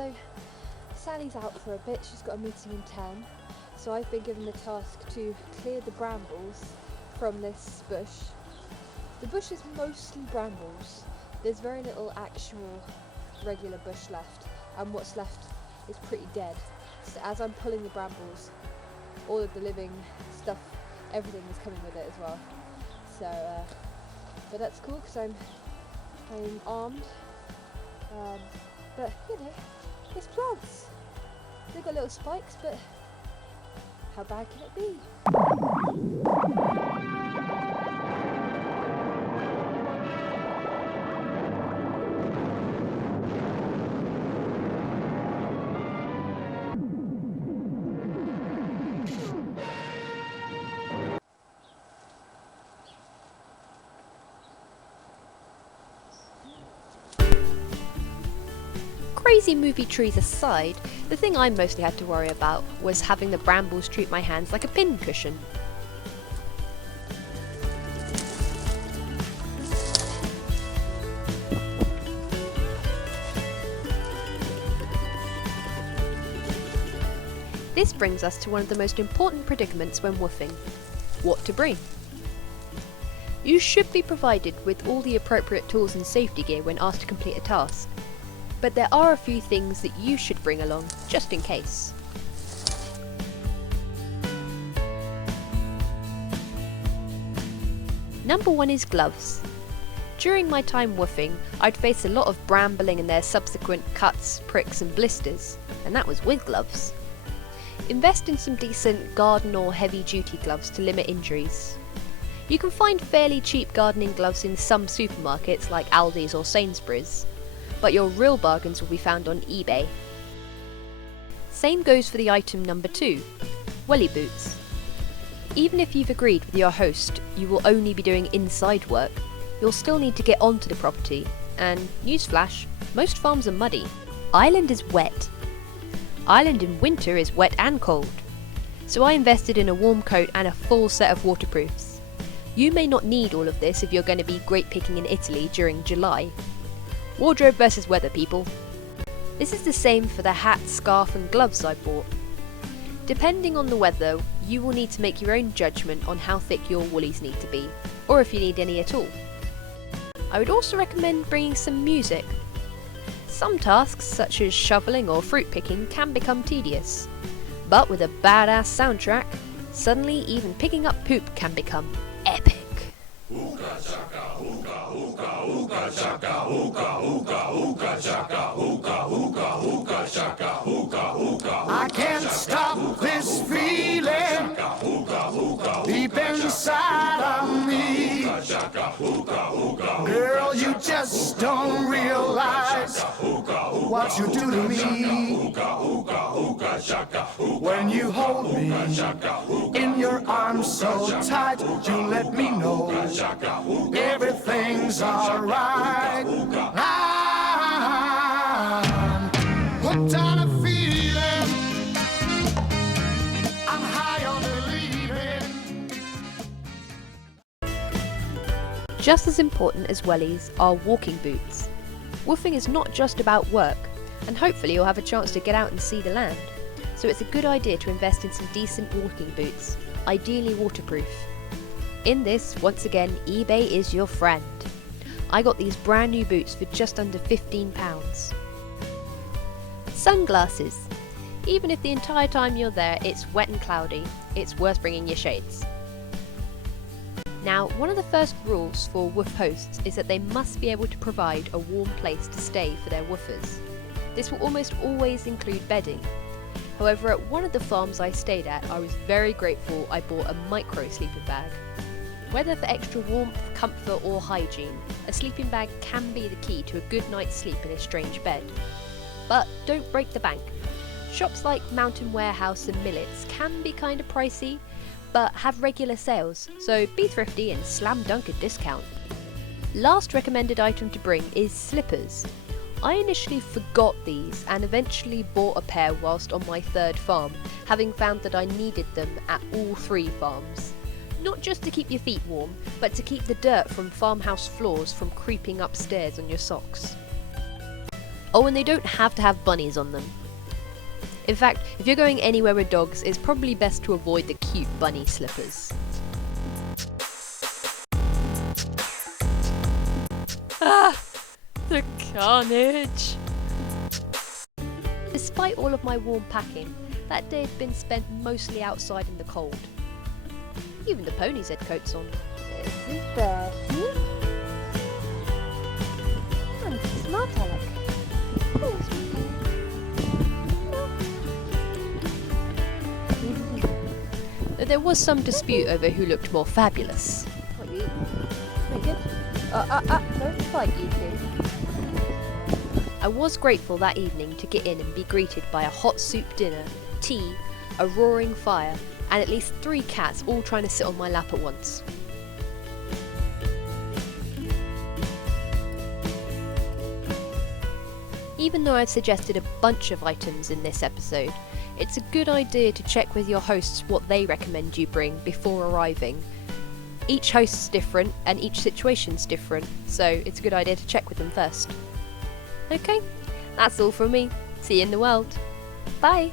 So Sally's out for a bit, she's got a meeting in town, so I've been given the task to clear the brambles from this bush. The bush is mostly brambles, there's very little actual regular bush left, and what's left is pretty dead. So as I'm pulling the brambles, all of the living stuff, everything is coming with it as well. So, but that's cool because I'm armed. But you know, it's plants. They've got little spikes, but how bad can it be? Crazy movie trees aside, the thing I mostly had to worry about was having the brambles treat my hands like a pincushion. This brings us to one of the most important predicaments when woofing: what to bring. You should be provided with all the appropriate tools and safety gear when asked to complete a task. But there are a few things that you should bring along, just in case. Number 1 is gloves. During my time woofing, I'd face a lot of brambling and their subsequent cuts, pricks and blisters, and that was with gloves. Invest in some decent garden or heavy duty gloves to limit injuries. You can find fairly cheap gardening gloves in some supermarkets like Aldi's or Sainsbury's, but your real bargains will be found on eBay. Same goes for the item number 2, welly boots. Even if you've agreed with your host you will only be doing inside work, you'll still need to get onto the property, and newsflash, most farms are muddy. Ireland is wet. Ireland in winter is wet and cold. So I invested in a warm coat and a full set of waterproofs. You may not need all of this if you're going to be grape picking in Italy during July. Wardrobe versus weather, people. This is the same for the hat, scarf and gloves I bought. Depending on the weather, you will need to make your own judgment on how thick your woolies need to be, or if you need any at all. I would also recommend bringing some music. Some tasks, such as shoveling or fruit picking, can become tedious. But with a badass soundtrack, suddenly even picking up poop can become epic. I can't stop this feeling deep inside of me. Girl, you just don't realize what you do to me. When you hold me in your arms so tight, you let me know everything's alright. I'm hooked on a feeling. I'm high on believing. Just as important as wellies are walking boots. Woofing is not just about work, and hopefully you'll have a chance to get out and see the land. So it's a good idea to invest in some decent walking boots, ideally waterproof. In this, once again, eBay is your friend. I got these brand new boots for just under £15. Sunglasses. Even if the entire time you're there it's wet and cloudy, it's worth bringing your shades. Now, one of the first rules for woof hosts is that they must be able to provide a warm place to stay for their woofers. This will almost always include bedding. However, at one of the farms I stayed at, I was very grateful I bought a micro sleeping bag. Whether for extra warmth, comfort or hygiene, a sleeping bag can be the key to a good night's sleep in a strange bed. But don't break the bank. Shops like Mountain Warehouse and Millets can be kinda pricey, but have regular sales, so be thrifty and slam dunk a discount. Last recommended item to bring is slippers. I initially forgot these and eventually bought a pair whilst on my third farm, having found that I needed them at all 3 farms. Not just to keep your feet warm, but to keep the dirt from farmhouse floors from creeping upstairs on your socks. Oh, and they don't have to have bunnies on them. In fact, if you're going anywhere with dogs, it's probably best to avoid the cute bunny slippers. Ah! The carnage! Despite all of my warm packing, that day had been spent mostly outside in the cold. Even the ponies had coats on. This is Bertie. I'm smart, Alec. Oh, Though there was some dispute over who looked more fabulous. what you? Very good. Don't fight, you two. I was grateful that evening to get in and be greeted by a hot soup dinner, tea, a roaring fire, and at least 3 cats all trying to sit on my lap at once. Even though I've suggested a bunch of items in this episode, it's a good idea to check with your hosts what they recommend you bring before arriving. Each host's different and each situation's different, so it's a good idea to check with them first. Okay, that's all from me. See you in the world. Bye!